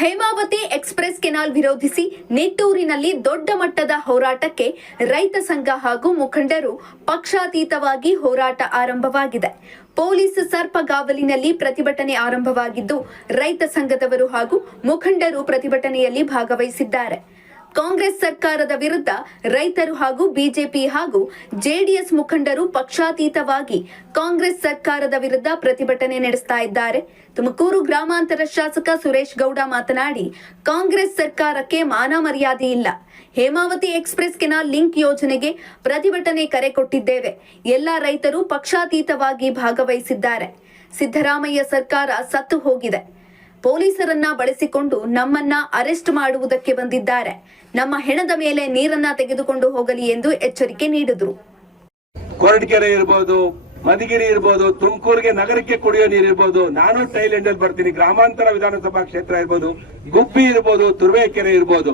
Hemavathi express canal ವಿರೋಧಿಸಿ ನಿಟ್ಟೂರಿನಲ್ಲಿ ದೊಡ್ಡ ಮಟ್ಟದ ಹೋರಾಟಕ್ಕೆ ರೈತ ಸಂಘ ಹಾಗೂ ಮುಖಂಡರು ಪಕ್ಷಾತೀತವಾಗಿ ಹೋರಾಟ ಆರಂಭವಾಗಿದೆ. ಪೊಲೀಸ್ ಸರ್ಪಗಾವಲಿನಲ್ಲಿ ಪ್ರತಿಭಟನೆ ಆರಂಭವಾಗಿದ್ದು ರೈತ ಸಂಘದವರು ಹಾಗೂ ಮುಖಂಡರು ಪ್ರತಿಭಟನೆಯಲ್ಲಿ ಭಾಗವಹಿಸಿದ್ದಾರೆ. ಕಾಂಗ್ರೆಸ್ ಸರ್ಕಾರದ ವಿರುದ್ಧ ರೈತರು ಹಾಗೂ ಬಿಜೆಪಿ ಹಾಗೂ ಜೆಡಿಎಸ್ ಮುಖಂಡರು ಪಕ್ಷಾತೀತವಾಗಿ ಕಾಂಗ್ರೆಸ್ ಸರ್ಕಾರದ ವಿರುದ್ಧ ಪ್ರತಿಭಟನೆ ನಡೆಸ್ತಾ ಇದ್ದಾರೆ. ತುಮಕೂರು ಗ್ರಾಮಾಂತರ ಶಾಸಕ ಸುರೇಶ್ ಗೌಡ ಮಾತನಾಡಿ, ಕಾಂಗ್ರೆಸ್ ಸರ್ಕಾರಕ್ಕೆ ಮಾನ ಮರ್ಯಾದೆ ಇಲ್ಲ. ಹೇಮಾವತಿ ಎಕ್ಸ್ಪ್ರೆಸ್ ಕೆನಾಲ್ ಲಿಂಕ್ ಯೋಜನೆಗೆ ಪ್ರತಿಭಟನೆ ಕರೆ ಕೊಟ್ಟಿದ್ದೇವೆ. ಎಲ್ಲ ರೈತರು ಪಕ್ಷಾತೀತವಾಗಿ ಭಾಗವಹಿಸಿದ್ದಾರೆ. ಸಿದ್ದರಾಮಯ್ಯ ಸರ್ಕಾರ ಸತ್ತು ಹೋಗಿದೆ. ಪೊಲೀಸರನ್ನ ಬಳಸಿಕೊಂಡು ನಮ್ಮನ್ನ ಅರೆಸ್ಟ್ ಮಾಡುವುದಕ್ಕೆ ಬಂದಿದ್ದಾರೆ. ನಮ್ಮ ಹೆಣದ ಮೇಲೆ ನೀರನ್ನ ತೆಗೆದುಕೊಂಡು ಹೋಗಲಿ ಎಂದು ಎಚ್ಚರಿಕೆ ನೀಡಿದ್ರು. ಕೊರಟಗೆರೆ ಇರ್ಬೋದು, ಮಧುಗಿರಿ ಇರ್ಬೋದು, ತುಮಕೂರಿಗೆ ನಗರಕ್ಕೆ ಕುಡಿಯೋ ನೀರು ಇರ್ಬೋದು, ನಾನು ಟೈಲೆಂಡ್ ಅಲ್ಲಿ ಬರ್ತೀನಿ, ಗ್ರಾಮಾಂತರ ವಿಧಾನಸಭಾ ಕ್ಷೇತ್ರ ಇರ್ಬೋದು, ಗುಬ್ಬಿ ಇರ್ಬೋದು, ತುರುವೇಕೆರೆ ಇರ್ಬೋದು,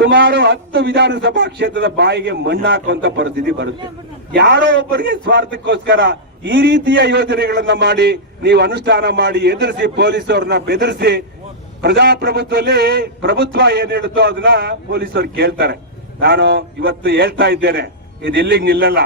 ಸುಮಾರು ಹತ್ತು ವಿಧಾನಸಭಾ ಕ್ಷೇತ್ರದ ಬಾಯಿಗೆ ಮಣ್ಣು ಹಾಕುವಂತ ಪರಿಸ್ಥಿತಿ ಬರುತ್ತೆ. ಯಾರೋ ಒಬ್ಬರಿಗೆ ಸ್ವಾರ್ಥಕ್ಕೋಸ್ಕರ ಈ ರೀತಿಯ ಯೋಜನೆಗಳನ್ನ ಮಾಡಿ, ನೀವು ಅನುಷ್ಠಾನ ಮಾಡಿ, ಎದುರಿಸಿ ಪೊಲೀಸರನ್ನ ಬೆದರಿಸಿ ಪ್ರಜಾಪ್ರಭುತ್ವದಲ್ಲಿ ಪ್ರಭುತ್ವ ಏನ್ ಹೇಳುತ್ತೋ ಅದನ್ನ ಪೊಲೀಸರು ಕೇಳ್ತಾರೆ. ನಾನು ಇವತ್ತು ಹೇಳ್ತಾ ಇದ್ದೇನೆ, ಇದು ಇಲ್ಲಿಗೆ ನಿಲ್ಲಲ್ಲ.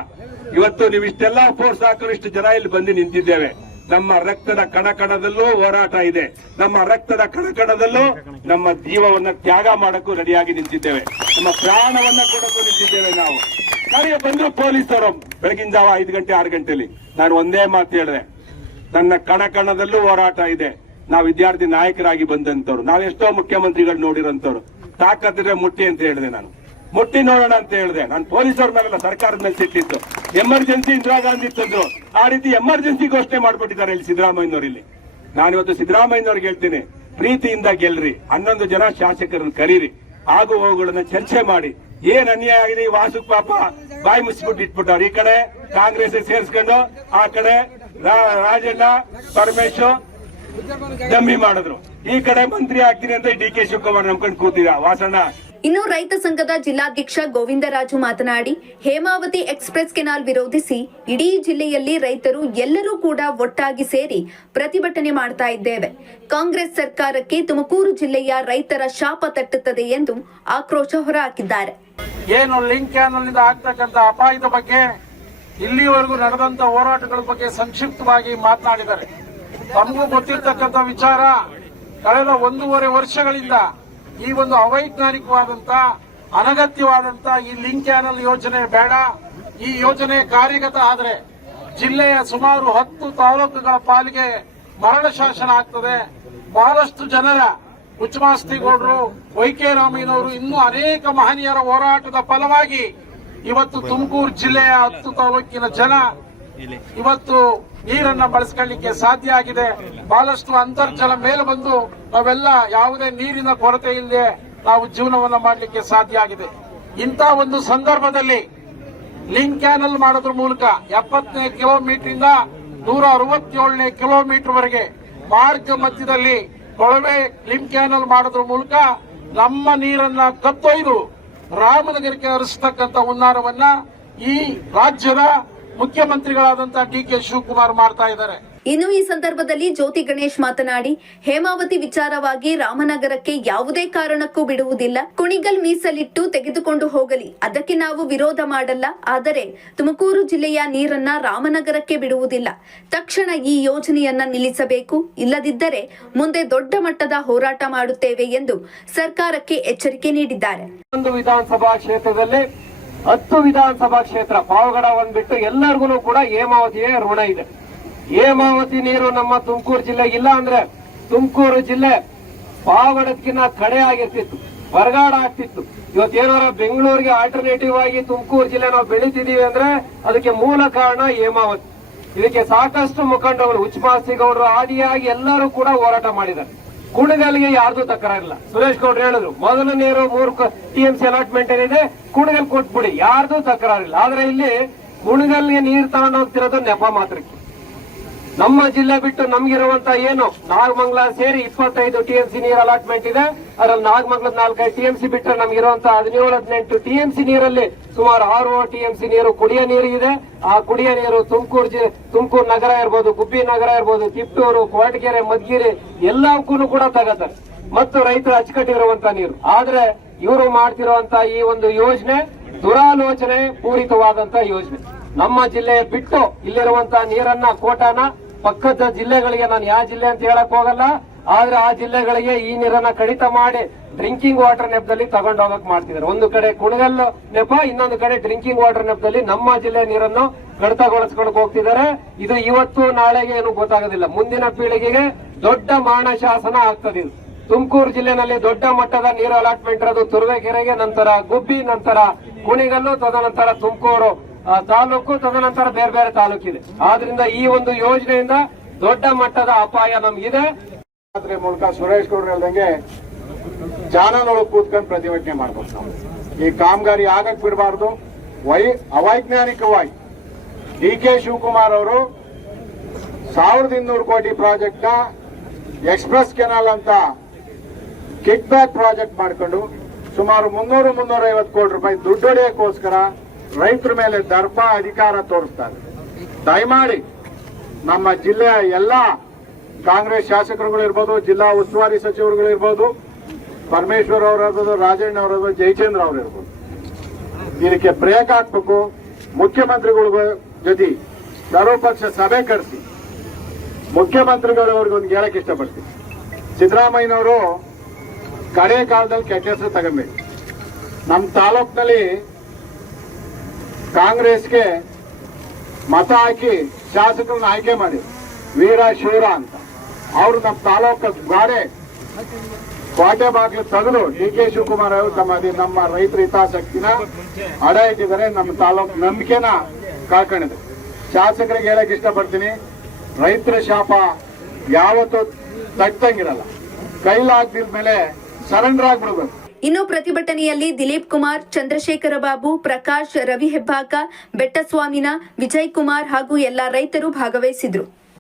ಇವತ್ತು ನೀವು ಇಷ್ಟೆಲ್ಲ ಫೋರ್ಸ್ ಹಾಕಲು ಇಷ್ಟು ಜನ ಇಲ್ಲಿ ಬಂದು ನಿಂತಿದ್ದೇವೆ. ನಮ್ಮ ರಕ್ತದ ಕಣಕಣದಲ್ಲೂ ಹೋರಾಟ ಇದೆ. ನಮ್ಮ ರಕ್ತದ ಕಣಕಣದಲ್ಲೂ ನಮ್ಮ ಜೀವವನ್ನ ತ್ಯಾಗ ಮಾಡಕ್ಕೂ ರೆಡಿಯಾಗಿ ನಿಂತಿದ್ದೇವೆ. ನಮ್ಮ ಪ್ರಾಣವನ್ನ ಕೊಡಕ್ಕೂ ನಿಂತಿದ್ದೇವೆ ನಾವು. ನನಗೆ ಬಂದ್ರು ಪೊಲೀಸರು. ಬೆಳಗಿನ ಜಾವ ಐದು ಗಂಟೆ, ಆರು ಗಂಟೆಲಿ. ನಾನು ಒಂದೇ ಮಾತು ಹೇಳಿದೆ. ನನ್ನ ಕಣಕಣದಲ್ಲೂ ಹೋರಾಟ ಇದೆ. ನಾವು ವಿದ್ಯಾರ್ಥಿ ನಾಯಕರಾಗಿ ಬಂದಂತವ್ರು. ನಾವೆಷ್ಟೋ ಮುಖ್ಯಮಂತ್ರಿಗಳು ನೋಡಿರೋಂಥವ್ರು. ತಾಕತ್ತಿದ್ರೆ ಮುಟ್ಟಿ ಅಂತ ಹೇಳಿದೆ ನಾನು. ಮುಟ್ಟಿ ನೋಡೋಣ ಅಂತ ಹೇಳಿದೆ. ನಾನು ಪೊಲೀಸರ ಮೇಲೆಲ್ಲ ಸರ್ಕಾರದ ಮೇಲೆ ಸಿಟ್ಟಿತ್ತು. ಎಮರ್ಜೆನ್ಸಿ ಇಂದಿರಾ ಗಾಂಧಿ ತಂದ್ರು. ಆ ರೀತಿ ಎಮರ್ಜೆನ್ಸಿ ಘೋಷಣೆ ಮಾಡ್ಬಿಟ್ಟಿದ್ದಾರೆ ಇಲ್ಲಿ ಸಿದ್ದರಾಮಯ್ಯನವರು ಇಲ್ಲಿ. ನಾನಿವತ್ತು ಸಿದ್ದರಾಮಯ್ಯನವ್ರಿಗೆ ಹೇಳ್ತೀನಿ. ಪ್ರೀತಿಯಿಂದ ಗೆಲ್ರಿ. ಹನ್ನೊಂದು ಜನ ಶಾಸಕರನ್ನು ಕರೀರಿ. ಆಗು ಹೋಗುಗಳನ್ನ ಚರ್ಚೆ ಮಾಡಿ. ಏನ್ ಅನ್ಯಾಯ ಆಗಿದೆ ಈ ವಾಸುಕ್ ಪಾಪ? ಬಾಯಿ ಮುಚ್ಚಿಬಿಟ್ಟು ಇಟ್ಬಿಟ್ಟವ್ರು. ಈ ಕಡೆ ಕಾಂಗ್ರೆಸ್ ಸೇರಿಸ್ಕೊಂಡು, ಆ ಕಡೆ ರಾಜಣ್ಣ ಪರಮೇಶ್ ಡಮ್ಮಿ ಮಾಡಿದ್ರು. ಈ ಕಡೆ ಮಂತ್ರಿ ಆಗ್ತೀನಿ ಅಂತ ಡಿ ಕೆ ಶಿವಕುಮಾರ್ ನಂಬ್ಕೊಂಡು ಕೂತಿದ ವಾಸಣ್ಣ. ಇನ್ನು ರೈತ ಸಂಘದ ಜಿಲ್ಲಾಧ್ಯಕ್ಷ ಗೋವಿಂದರಾಜು ಮಾತನಾಡಿ ಹೇಮಾವತಿ ಎಕ್ಸ್ಪ್ರೆಸ್ ಕೆನಾಲ್ ವಿರೋಧಿಸಿ ಇಡೀ ಜಿಲ್ಲೆಯಲ್ಲಿ ರೈತರು ಎಲ್ಲರೂ ಕೂಡ ಒಟ್ಟಾಗಿ ಸೇರಿ ಪ್ರತಿಭಟನೆ ಮಾಡ್ತಾ ಇದ್ದೇವೆ. ಕಾಂಗ್ರೆಸ್ ಸರ್ಕಾರಕ್ಕೆ ತುಮಕೂರು ಜಿಲ್ಲೆಯ ರೈತರ ಶಾಪ ತಟ್ಟುತ್ತದೆ ಎಂದು ಆಕ್ರೋಶ ಹೊರಹಾಕಿದ್ದಾರೆ. ಏನು ಲಿಂಕ್ ಕ್ಯಾನಲ್ನಿಂದ ಆಗ್ತಕ್ಕಂಥ ಅಪಾಯದ ಬಗ್ಗೆ ಇಲ್ಲಿವರೆಗೂ ನಡೆದಂತ ಹೋರಾಟಗಳ ಬಗ್ಗೆ ಸಂಕ್ಷಿಪ್ತವಾಗಿ ಮಾತನಾಡಿದ್ದಾರೆ. ತಮಗೂ ಗೊತ್ತಿರ್ತಕ್ಕಂಥ ವಿಚಾರ ಕಳೆದ ಒಂದೂವರೆ ವರ್ಷಗಳಿಂದ ಈ ಒಂದು ಅವೈಜ್ಞಾನಿಕವಾದಂತ ಅನಗತ್ಯವಾದಂತ ಈ ಲಿಂಕ್ ಕ್ಯಾನಲ್ ಯೋಜನೆ ಬೇಡ. ಈ ಯೋಜನೆ ಕಾರ್ಯಗತ ಆದರೆ ಜಿಲ್ಲೆಯ ಸುಮಾರು ಹತ್ತು ತಾಲೂಕುಗಳ ಪಾಲಿಗೆ ಮರಣ ಶಾಸನ ಆಗ್ತದೆ. ಬಹಳಷ್ಟು ಜನರ ಹುಚ್ಚಮಾಸ್ತಿಗೌಡರು ವೈ ಕೆ ರಾಮಯ್ಯನವರು ಇನ್ನೂ ಅನೇಕ ಮಹನೀಯರ ಹೋರಾಟದ ಫಲವಾಗಿ ಇವತ್ತು ತುಮಕೂರು ಜಿಲ್ಲೆಯ ಹತ್ತು ತಾಲೂಕಿನ ಜನ ಇವತ್ತು ನೀರನ್ನ ಬಳಸ್ಕೊಳ್ಳಿಕ್ಕೆ ಸಾಧ್ಯ ಆಗಿದೆ. ಬಹಳಷ್ಟು ಅಂತರ್ಜಲ ಮೇಲೆ ಬಂದು ನಾವೆಲ್ಲ ಯಾವುದೇ ನೀರಿನ ಕೊರತೆ ಇಲ್ಲದೆ ನಾವು ಜೀವನವನ್ನ ಮಾಡಲಿಕ್ಕೆ ಸಾಧ್ಯ ಆಗಿದೆ. ಇಂಥ ಒಂದು ಸಂದರ್ಭದಲ್ಲಿ ಲಿಂಕ್ ಕ್ಯಾನಲ್ ಮಾಡೋದ್ರ ಮೂಲಕ ಎಪ್ಪತ್ತನೇ ಕಿಲೋಮೀಟರ್ ಇಂದ ನೂರ ಅರವತ್ತೇಳನೇ ಕಿಲೋಮೀಟರ್ ವರೆಗೆ ಮಾರ್ಗ ಮಧ್ಯದಲ್ಲಿ ಕೊಳವೆ ಲಿಂಕ್ ಕ್ಯಾನಲ್ ಮಾಡೋದ್ರ ಮೂಲಕ ನಮ್ಮ ನೀರನ್ನ ಕತ್ತೊಯ್ದು ರಾಮನಗರಕ್ಕೆ ಹರಿಸ್ತಕ್ಕಂಥ ಉನ್ನಾರವನ್ನ ಈ ರಾಜ್ಯದ ಮುಖ್ಯಮಂತ್ರಿಗಳಾದಂತಹ ಡಿ ಕೆ ಶಿವಕುಮಾರ್ ಮಾಡ್ತಾ ಇದ್ದಾರೆ. ಇನ್ನು ಈ ಸಂದರ್ಭದಲ್ಲಿ ಜ್ಯೋತಿ ಗಣೇಶ್ ಮಾತನಾಡಿ ಹೇಮಾವತಿ ವಿಚಾರವಾಗಿ ರಾಮನಗರಕ್ಕೆ ಯಾವುದೇ ಕಾರಣಕ್ಕೂ ಬಿಡುವುದಿಲ್ಲ. ಕುಣಿಗಲ್ ಮೀಸಲಿಟ್ಟು ತೆಗೆದುಕೊಂಡು ಹೋಗಲಿ. ಅದಕ್ಕೆ ನಾವು ವಿರೋಧ ಮಾಡಲ್ಲ. ಆದರೆ ತುಮಕೂರು ಜಿಲ್ಲೆಯ ನೀರನ್ನ ರಾಮನಗರಕ್ಕೆ ಬಿಡುವುದಿಲ್ಲ. ತಕ್ಷಣ ಈ ಯೋಜನೆಯನ್ನ ನಿಲ್ಲಿಸಬೇಕು. ಇಲ್ಲದಿದ್ದರೆ ಮುಂದೆ ದೊಡ್ಡ ಮಟ್ಟದ ಹೋರಾಟ ಮಾಡುತ್ತೇವೆ ಎಂದು ಸರ್ಕಾರಕ್ಕೆ ಎಚ್ಚರಿಕೆ ನೀಡಿದ್ದಾರೆ. ವಿಧಾನಸಭಾ ಕ್ಷೇತ್ರದಲ್ಲಿ ಹತ್ತು ವಿಧಾನಸಭಾ ಕ್ಷೇತ್ರ, ಪಾವಗಡ ಬಂದ್ಬಿಟ್ಟು ಎಲ್ಲರಿಗೂ ಕೂಡ ಹೇಮಾವತಿಯ ಋಣ ಇದೆ. ಹೇಮಾವತಿ ನೀರು ನಮ್ಮ ತುಮಕೂರು ಜಿಲ್ಲೆಗೆ ಇಲ್ಲ ಅಂದ್ರೆ ತುಮಕೂರು ಜಿಲ್ಲೆ ಪಾವಗಡದಕ್ಕಿಂತ ಕಡೆ ಆಗಿರ್ತಿತ್ತು ಬರಗಾಡ ಆಗ್ತಿತ್ತು. ಇವತ್ತೇನಾರ ಬೆಂಗಳೂರಿಗೆ ಆಲ್ಟರ್ನೇಟಿವ್ ಆಗಿ ತುಮಕೂರು ಜಿಲ್ಲೆ ನಾವು ಬೆಳೀತಿದೀವಿ ಅಂದ್ರೆ ಅದಕ್ಕೆ ಮೂಲ ಕಾರಣ ಹೇಮಾವತಿ. ಇದಕ್ಕೆ ಸಾಕಷ್ಟು ಮುಖಂಡರು, ಉಚ್ಮಾಸಿಗೌಡರು, ಆದಿಯಾಗಿ ಎಲ್ಲರೂ ಕೂಡ ಹೋರಾಟ ಮಾಡಿದ್ದಾರೆ. ಕುಣಗಲ್ಗೆ ಯಾರ್ದು ತಕರಾರಿಲ್ಲ ಸುರೇಶ್ ಗೌಡ್ರು ಹೇಳಿದ್ರು ನೀರು ಮೂರು ಟಿಎಂಸಿ ಅಲಾಟ್ಮೆಂಟ್ ಏನಿದೆ ಕುಣಗಲ್ ಕೊಟ್ಬಿಡಿ. ಯಾರ್ದು ತಕರಾರಿಲ್ಲ ಆದ್ರೆ ಇಲ್ಲಿ ಕುಣಗಲ್ಗೆ ನೀರು ತಗೊಂಡು ಹೋಗ್ತಿರೋದು ನೆಪ ಮಾತ್ರಕ್ಕೆ. ನಮ್ಮ ಜಿಲ್ಲೆ ಬಿಟ್ಟು ನಮ್ಗಿರುವಂತ ಏನು ನಾಗಮಂಗ್ಲ ಸೇರಿ ಇಪ್ಪತ್ತೈದು ಟಿಎಂಸಿ ನೀರ್ ಅಲಾಟ್ಮೆಂಟ್ ಇದೆ. ಅದರಲ್ಲಿ ನಾಗಮಂಗ್ಲದ ನಾಲ್ಕೈದು ಟಿಎಂಸಿ ಬಿಟ್ಟರೆ ನಮ್ಗಿರುವಂತ ಹದಿನೇಳು ಹದಿನೆಂಟು ಟಿಎಂಸಿ ನೀರಲ್ಲಿ ಸುಮಾರು ಆರು ಟಿಎಂಸಿ ನೀರು ಕುಡಿಯ ನೀರು ಇದೆ. ಆ ಕುಡಿಯ ನೀರು ತುಮಕೂರು ಜಿ ತುಮಕೂರು ನಗರ ಇರ್ಬೋದು, ಗುಬ್ಬಿ ನಗರ ಇರ್ಬೋದು, ತಿಪ್ಟೂರು ಕೊರಟಗೆರೆ ಮದ್ಗಿರಿ ಎಲ್ಲಕ್ಕೂ ಕೂಡ ತಗತ್ತಾರೆ ಮತ್ತು ರೈತರು ಅಚ್ಚುಕಟ್ಟಿರುವಂತ ನೀರು. ಆದ್ರೆ ಇವರು ಮಾಡ್ತಿರುವಂತ ಈ ಒಂದು ಯೋಜನೆ ದುರಾಲೋಚನೆ ಪೂರಿತವಾದಂತ ಯೋಜನೆ. ನಮ್ಮ ಜಿಲ್ಲೆ ಬಿಟ್ಟು ಇಲ್ಲಿರುವಂತ ನೀರನ್ನ, ಕೋಟಾನ ಪಕ್ಕದ ಜಿಲ್ಲೆಗಳಿಗೆ ನಾನು ಯಾವ ಜಿಲ್ಲೆ ಅಂತ ಹೇಳಕ್ ಹೋಗಲ್ಲ. ಆದ್ರೆ ಆ ಜಿಲ್ಲೆಗಳಿಗೆ ಈ ನೀರನ್ನ ಕಡಿತ ಮಾಡಿ ಡ್ರಿಂಕಿಂಗ್ ವಾಟರ್ ನೆಪದಲ್ಲಿ ತಗೊಂಡು ಹೋಗಕ್ ಮಾಡ್ತಿದ್ದಾರೆ. ಒಂದು ಕಡೆ ಕುಣಗಲ್ ನೆಪ, ಇನ್ನೊಂದು ಕಡೆ ಡ್ರಿಂಕಿಂಗ್ ವಾಟರ್ ನೆಪದಲ್ಲಿ ನಮ್ಮ ಜಿಲ್ಲೆ ನೀರನ್ನು ಕಡಿತಗೊಳಿಸ್ಕೊಂಡು ಹೋಗ್ತಿದ್ದಾರೆ. ಇದು ಇವತ್ತು ನಾಳೆಗೆ ಏನು ಗೊತ್ತಾಗೋದಿಲ್ಲ. ಮುಂದಿನ ಪೀಳಿಗೆಗೆ ದೊಡ್ಡ ಮಾನ ಶಾಸನ ಆಗ್ತದೆ ಇದು. ತುಮಕೂರು ಜಿಲ್ಲೆನಲ್ಲಿ ದೊಡ್ಡ ಮಟ್ಟದ ನೀರು ಅಲಾಟ್ಮೆಂಟ್ ಇರೋದು ತುರುವೇಕೆರೆಗೆ, ನಂತರ ಗುಬ್ಬಿ, ನಂತರ ಕುಣಿಗಲ್ಲು, ತದನಂತರ ತುಮಕೂರು. ತಾಲೂಕು ತದನಂತರ ಬೇರೆ ಬೇರೆ ತಾಲೂಕಿದೆ. ಆದ್ರಿಂದ ಈ ಒಂದು ಯೋಜನೆಯಿಂದ ದೊಡ್ಡ ಮಟ್ಟದ ಅಪಾಯ ನಮ್ಗಿದೆ. ಮೂಲಕ ಸುರೇಶ್ ಗೌಡ್ರು ಹೇಳ್ದಂಗೆ ಚಾನಲ್ ಒಳಗೆ ಕೂತ್ಕೊಂಡು ಪ್ರತಿಭಟನೆ ಮಾಡ್ಬೇಕು ನಾವು. ಈ ಕಾಮಗಾರಿ ಆಗಕ್ ಬಿಡಬಾರ್ದು. ವೈ ಅವೈಜ್ಞಾನಿಕವಾಗಿ ಡಿ ಕೆ ಶಿವಕುಮಾರ್ ಅವರು ಸಾವಿರದ ಇನ್ನೂರು ಕೋಟಿ ಪ್ರಾಜೆಕ್ಟ್ನ ಎಕ್ಸ್ಪ್ರೆಸ್ ಕೆನಾಲ್ ಅಂತ ಕಿಕ್ ಬ್ಯಾಕ್ ಪ್ರಾಜೆಕ್ಟ್ ಮಾಡ್ಕೊಂಡು ಸುಮಾರು ಮುನ್ನೂರು ಮುನ್ನೂರ ಐವತ್ತು ಕೋಟಿ ರೂಪಾಯಿ ದುಡ್ಡು ಹೊಡೆಯಕ್ಕೋಸ್ಕರ ರೈತರ ಮೇಲೆ ದರ್ಪ ಅಧಿಕಾರ ತೋರಿಸ್ತಾರೆ. ದಯಮಾಡಿ ನಮ್ಮ ಜಿಲ್ಲೆಯ ಎಲ್ಲ ಕಾಂಗ್ರೆಸ್ ಶಾಸಕರುಗಳು ಇರ್ಬೋದು ಜಿಲ್ಲಾ ಉಸ್ತುವಾರಿ ಸಚಿವರುಗಳು ಇರ್ಬೋದು ಪರಮೇಶ್ವರ್ ಅವರದು ರಾಜಣ್ಣ ಅವರದು ಜಯಚಂದ್ರ ಅವರು ಇರ್ಬೋದು ಇದಕ್ಕೆ ಬ್ರೇಕ್ ಹಾಕ್ಬೇಕು. ಮುಖ್ಯಮಂತ್ರಿಗಳ ಜೊತೆ ಸರ್ವಪಕ್ಷ ಸಭೆ ಕರೆಸಿ. ಮುಖ್ಯಮಂತ್ರಿಗಳವ್ರಿಗೆ ಒಂದು ಹೇಳಕ್ ಇಷ್ಟಪಡ್ತೀನಿ. ಸಿದ್ದರಾಮಯ್ಯನವರು ಕಡೆ ಕಾಲದಲ್ಲಿ ಕೆಟ್ಟ ಹೆಸರು ತಗೊಂಬೇಕು ನಮ್ಮ ತಾಲೂಕಿನಲ್ಲಿ ಕಾಂಗ್ರೆಸ್ಗೆ ಮತ ಹಾಕಿ ಶಾಸಕರನ್ನ ಆಯ್ಕೆ ಮಾಡಿ. ವೀರ ಶೂರ ಅಂತ. ಅವರು ನಮ್ಮ ತಾಲೂಕು ಗಾಡೆ ಕೋಟೆ ಬಾಗಿಲು ತೆಗೆದು ಡಿ ಕೆ ಶಿವಕುಮಾರ್ ಅವರು ತಮ್ಮ ನಮ್ಮ ರೈತರ ಹಿತಾಸಕ್ತಿನ ಅಡ ಇಟ್ಟಿದ್ದಾರೆ ನಮ್ಮ ತಾಲೂಕ್ ನಂಬಿಕೆನ ಕಳ್ಕೊಂಡಿದೆ ಶಾಸಕರಿಗೆ ಹೇಳಕ್ ಇಷ್ಟಪಡ್ತೀನಿ, ರೈತರ ಶಾಪ ಯಾವತ್ತೂ ತಟ್ಟಂಗಿರಲ್ಲ. ಕೈಲಾಗ್ದಿದ್ಮೇಲೆ ಸರೆಂಡರ್ ಆಗ್ಬಿಡ್ಬೇಕು. ಇನ್ನು ಪ್ರತಿಭಟನೆಯಲ್ಲಿ ದಿಲೀಪ್ ಕುಮಾರ್, ಚಂದ್ರಶೇಖರ ಬಾಬು, ಪ್ರಕಾಶ್, ರವಿ ಹೆಬ್ಬಾಕ, ಬೆಟ್ಟಸ್ವಾಮಿನ ವಿಜಯ್ ಕುಮಾರ್ ಹಾಗೂ ಎಲ್ಲ ರೈತರು ಭಾಗವಹಿಸಿದ್ರು.